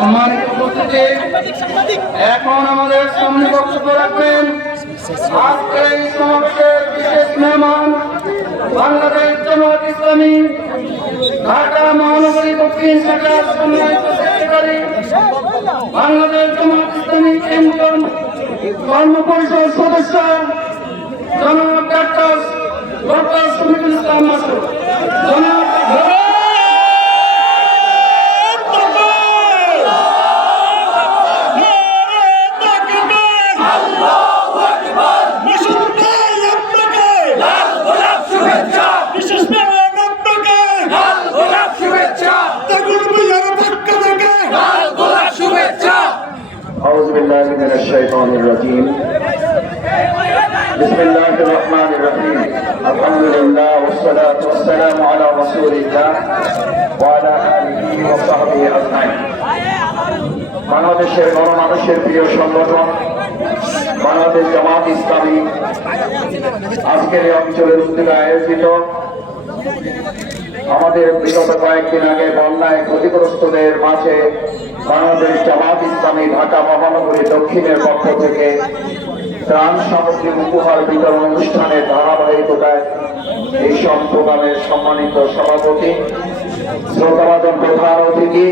সম্মানিত উপস্থিতি। এখন আমাদের সামনে বক্তব্য রাখবেন আজকের এই সমাবেশের বিশেষ মেহমান বাংলাদেশ জামাত ইসলামী, ঢাকা মহানগরী দক্ষিণ শাখার সম্মানিত সেক্রেটারি, বাংলাদেশ জামাত ইসলামী কেন্দ্র কর্ম পরিষদ সদস্য, জনাব ডাক্তার ডক্টর শহীদুল ইসলাম মাসুদ। জনাব أعوذ بالله من الشيطان الرجيم بسم الله الرحمن الرحيم الحمد لله والصلاة والسلام على رسول الله وعلى آله وصحبه أجمعين বাংলাদেশের গণমানুষের প্রিয় সংগঠন বাংলাদেশ জামাত ইসলামী আজকের এই অঞ্চলের উদ্যোগে আয়োজিত আমাদের বিগত কয়েকদিন আগে বন্যায় ক্ষতিগ্রস্তদের মাঝে বাংলাদেশ জামাত ইসলামী ঢাকা মহানগরী দক্ষিণের পক্ষ থেকে ত্রাণ সামগ্রী উপহার বিতরণ অনুষ্ঠানের ধারাবাহিকতায় এই সব প্রোগ্রামের সম্মানিত সভাপতি শ্রোতাবাদন প্রধান অতিথি,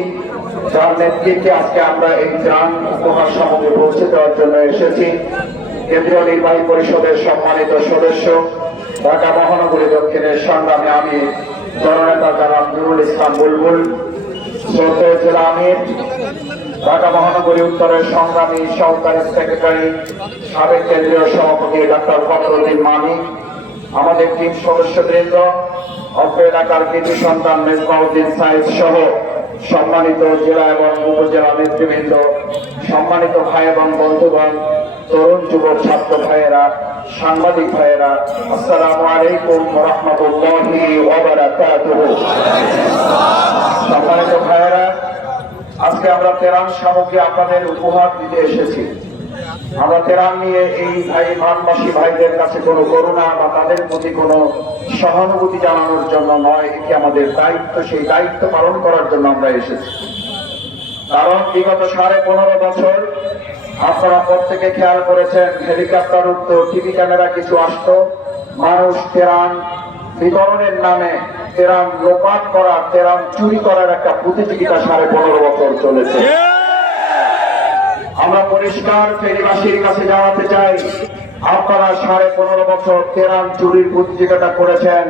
যার নেতৃত্বে আজকে আমরা এই ত্রাণ উপহার সামগ্রী পৌঁছে দেওয়ার জন্য এসেছি। কেন্দ্রীয় নির্বাহী পরিষদের সম্মানিত সদস্য, ঢাকা মহানগরী দক্ষিণের সংগ্রামে আমি জননেতা জনাব নুরুল ইসলাম বুলবুল, শ্রদ্ধেয় জেলা আমির ঢাকা মহানগরী উত্তরের সংগ্রামী সহকারী সেক্রেটারি, সাবেক কেন্দ্রীয় সভাপতি ডাক্তার ফখরুদ্দিন মানি, আমাদের টিম সদস্যবৃন্দ অত্র এলাকার কৃতি সন্তান মেজবাউদ্দিন সাইদ সহ সম্মানিত জেলা এবং উপজেলা নেতৃবৃন্দ, সম্মানিত ভাই এবং বন্ধুগণ, তরুণ যুবক ছাত্র ভাইয়েরা, সাংবাদিক ভাইয়েরা, আসসালামু আলাইকুম রহমতুল্লাহি সম্মানিত ভাইয়েরা আজকে আমরা তেরান সামগ্রী আপনাদের উপহার দিতে এসেছি। আমরা তেরান নিয়ে এই ভাই মানবাসী ভাইদের কাছে কোনো করুণা বা তাদের প্রতি কোনো সহানুভূতি জানানোর জন্য নয় এটি আমাদের দায়িত্ব, সেই দায়িত্ব পালন করার জন্য আমরা এসেছি। কারণ বিগত সাড়ে পনেরো বছর আপনারা প্রত্যেকে খেয়াল করেছেন, হেলিকপ্টার উঠতো, টিভি ক্যামেরা কিছু আসতো। মানুষ তেরান বিতরণের নামে তেরান লোপাট করা তেরান চুরি করার একটা প্রতিযোগিতা সাড়ে পনেরো বছর চলেছে। আমরা পরিষ্কার ফেরিবাসীর কাছে জানাতে চাই, আপনারা সাড়ে পনেরো বছর তেরান চুরির প্রতিযোগিতা করেছেন,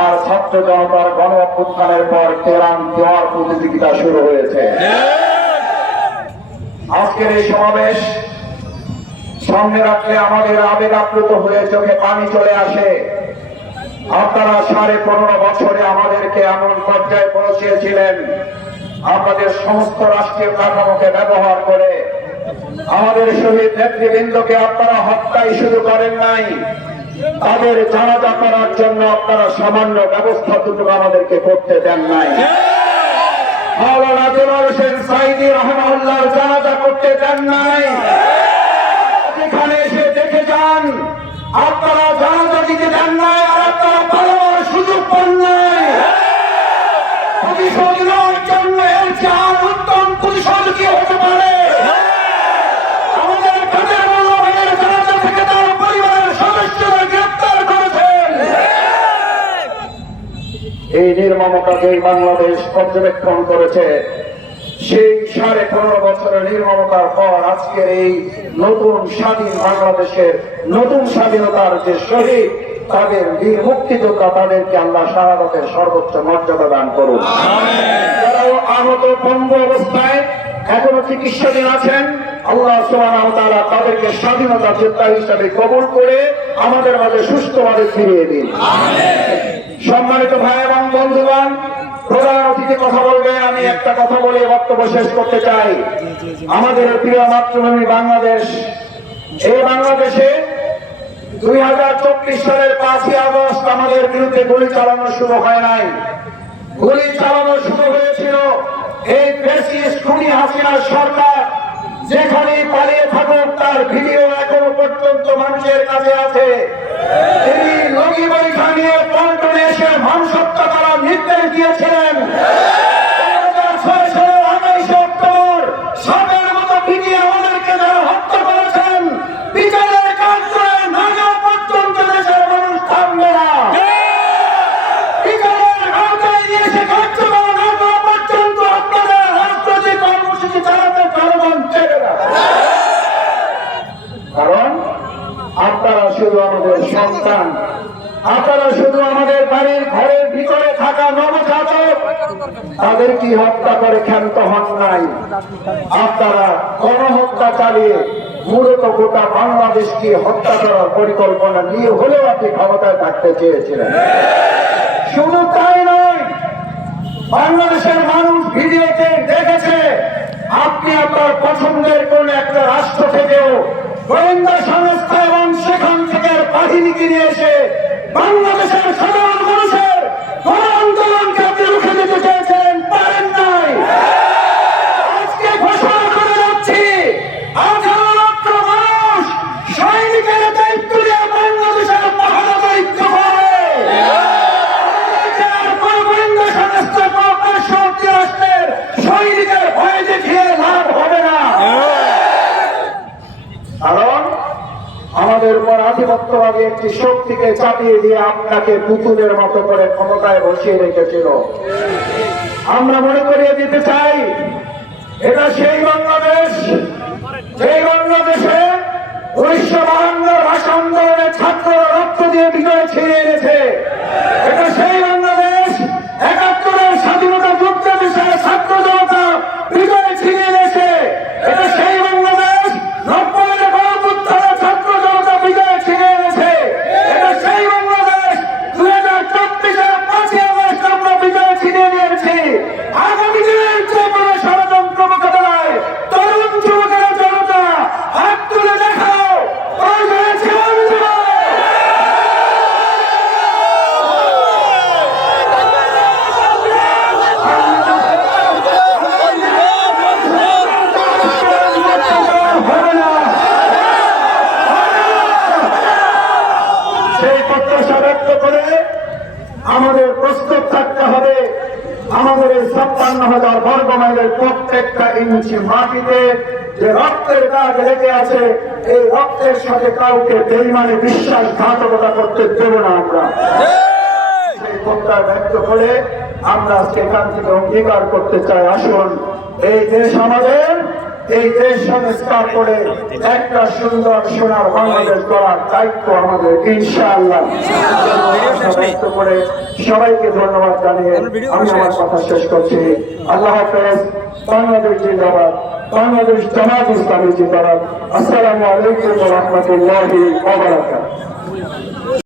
আর ছাত্র জনতার গণ অভ্যুত্থানের পর তেরান দেওয়ার প্রতিযোগিতা শুরু হয়েছে। আজকের এই সমাবেশ সামনে রাখলে আমাদের আবেগ আপ্লুত হয়ে চোখে পানি চলে আসে। আপনারা সাড়ে পনেরো বছরে আমাদেরকে এমন পর্যায়ে পৌঁছিয়েছিলেন আপনাদের সমস্ত রাষ্ট্রীয় কাঠামোকে ব্যবহার করে আমাদের শহীদ নেতৃবৃন্দকে আপনারা হত্যাই শুরু করেন নাই। তাদের জানাজা করার জন্য আপনারা সামান্য ব্যবস্থাটুকু আমাদেরকে করতে দেন নাই। মাওলানা জেলাল হোসেন সাইদি রহমাউল্লাহর জানাজা করতে দেন নাই। এই নির্মমতাকে এই বাংলাদেশ পর্যবেক্ষণ করেছে। সেই সাড়ে পনেরো বছরের নির্মমতার পর আজকের এই নতুন স্বাধীন বাংলাদেশের নতুন স্বাধীনতার যে শহীদ তাদের বীর মুক্তিযোদ্ধা তাদেরকে আল্লাহ শাহাদতের সর্বোচ্চ মর্যাদা দান করুন। যারাও আহত পঙ্গু অবস্থায় এখনও চিকিৎসাধীন আছেন আল্লাহ তাআলা তাদেরকে স্বাধীনতা যোদ্ধা হিসাবে কবুল করে আমাদের মাঝে সুস্থভাবে ফিরিয়ে দিন। সম্মানিত ভাই এবং বন্ধুগণ প্রধান অতিথি কথা বলবে আমি একটা কথা বলে বক্তব্য শেষ করতে চাই। আমাদের প্রিয় মাতৃভূমি বাংলাদেশ। এই বাংলাদেশে দুই হাজার চব্বিশ সালের পাঁচই আগস্ট আমাদের বিরুদ্ধে গুলি চালানো শুরু হয় নাই। গুলি চালানো শুরু হয়েছিল এই ফ্যাসিস্ট খুনি হাসিনার সরকার যেখানে পালিয়ে থাকুক, তার ভিডিও এখনও পর্যন্ত মানুষের কাছে আছে। তিনি লগি পরীক্ষা নিয়ে পল্টনে এসে মানুষ হত্যা করার নির্দেশ দিয়েছিলেন দুই হাজার ছয় সালের আঠাইশে অক্টোবর সন্তান। আপনারা শুধু আমাদের বাড়ির ঘরের ভিতরে থাকা নবজাতক। তাদের কি হত্যা করে ক্ষান্ত হন নাই? আপনারা গণহত্যা চালিয়ে মূলত গোটা বাংলাদেশকে হত্যা করার পরিকল্পনা নিয়ে হলেও আপনি ক্ষমতায় থাকতে চেয়েছিলেন। শুধু তাই নয়, বাংলাদেশের মানুষ ভিডিওতে দেখেছে, আপনি আপনার পছন্দের কোন একটা রাষ্ট্র থেকেও গোয়েন্দা সংস্থা এবং সেখান থেকে বাহিনীকে নিয়ে এসে বাংলাদেশের সাধারণ মানুষের গণ আন্দোলনকে আপনি রুখে দিতে চেয়েছেন পারেন নাই আজকে ঘোষণা করে যাচ্ছি আঠারো লক্ষ মানুষ সৈনিকের দায়িত্ব নিয়ে বাংলাদেশের পাহাড় দায়িত্ব পাবে আর কোনো গোয়েন্দা সংস্থা কোনো পার্শ্ববর্তী রাষ্ট্রের সৈনিকের ভয় দেখিয়ে লাভ হবে না কারণ আমাদের উপর আধিপত্যবাদী একটি শক্তিকে চাপিয়ে দিয়ে আপনাকে পুতুলের মতো করে ক্ষমতায় বসিয়ে রেখেছিল। আমরা মনে করিয়ে দিতে চাই, এটা সেই বাংলাদেশ সেই বাংলাদেশে উনিশশো বাহান্ন ভাষা আন্দোলনের ছাত্ররা রক্ত দিয়ে বিজয় ছিনিয়ে এনেছে এটা সেই বাংলাদেশ একাত্তরের স্বাধীনতা যুদ্ধ দেশের ছাত্র জনতা বিজয় ছিনিয়ে এনেছে এটা সেই বাংলাদেশ নব্বইয়ের গণপুত্রের ছাত্র জনতা বিজয় ছিনিয়ে এনেছে এটা সেই বাংলাদেশ দুই হাজার চব্বিশের পাঁচই আগস্ট আমরা বিজয় ছিনিয়ে নিয়েছি আগামী দিনের যে কোনো ষড়যন্ত্র মোকাবেলায় তরুণ যুবকেরা জনতা হাত তুলে দেখাও প্রয়োজনে জীবন দেব হবে না সেই প্রত্যাশা ব্যক্ত করে আমাদের প্রস্তুত থাকতে হবে। আমাদের এই ছাপ্পান্ন হাজার বর্গ মাইলের প্রত্যেকটা ইঞ্চি মাটিতে যে রক্তের দাগ লেগে আছে, এই রক্তের সাথে কাউকে বেইমানে, বিশ্বাসঘাতকতা করতে দেব না আমরা। সেই প্রত্যয় ব্যক্ত করে আমরা এখান থেকে অঙ্গীকার করতে চাই। আসুন, এই দেশ আমাদের এই দেশ সংস্কার করে একটা সুন্দর সোনার বাংলাদেশ গড়ার দায়িত্ব আমাদের, ইনশাআল্লাহ। করে সবাইকে ধন্যবাদ জানিয়ে আমি আমার কথা শেষ করছি। আল্লাহ হাফেজ, বাংলাদেশ জিন্দাবাদ, বাংলাদেশ জামাত ইসলামী জিন্দাবাদ। আসসালামু আলাইকুম